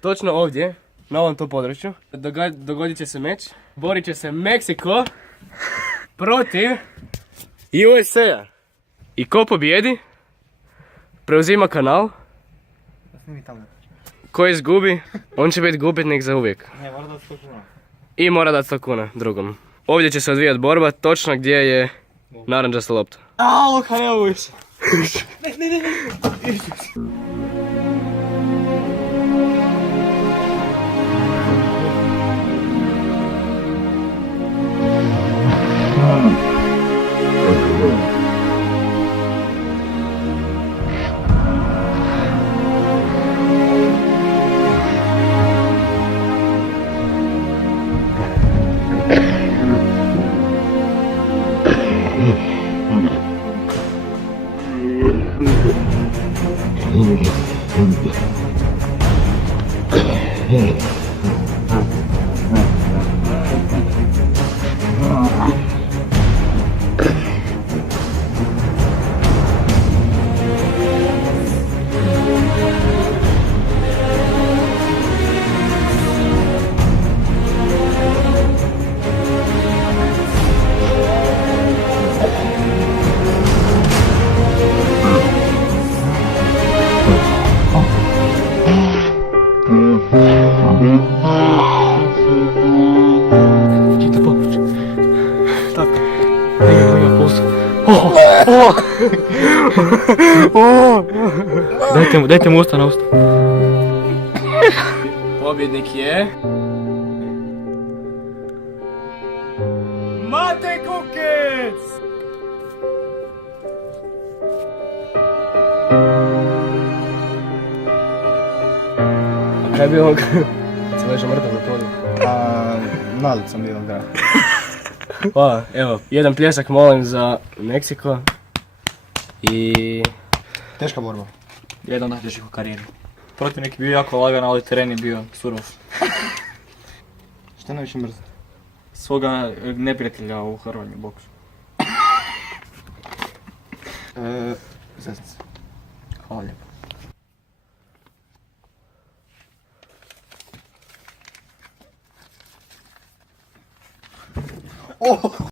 Točno ovdje, na ovom to području, dogodit će se meč. Borit će se Meksiko protiv USA. I ko pobjedi, preuzima kanal. Ko izgubi, on će biti gubitnik za uvijek. Ne, mora dati 100 kuna. I mora dati 100 kuna drugom. Ovdje će se odvijati borba, točno gdje je naranđasta lopta. Aaa, Luka, ne mogu više. Dajte mu usta na usta. Pobjednik je... Mate Kukec! A kaj je bio ovog? Se leže mrtav na podu. Nalik sam bio grad. Hvala, evo, jedan pljesak molim za Meksiko. I... Teška borba. Jedan od najtežih u karijeri. Protivnik je bio jako lagan, ali teren je bio surov. Šta najviše mrzite? Svoga neprijatelja u hrvanju boksu. Zesnice. Hvala lijepo.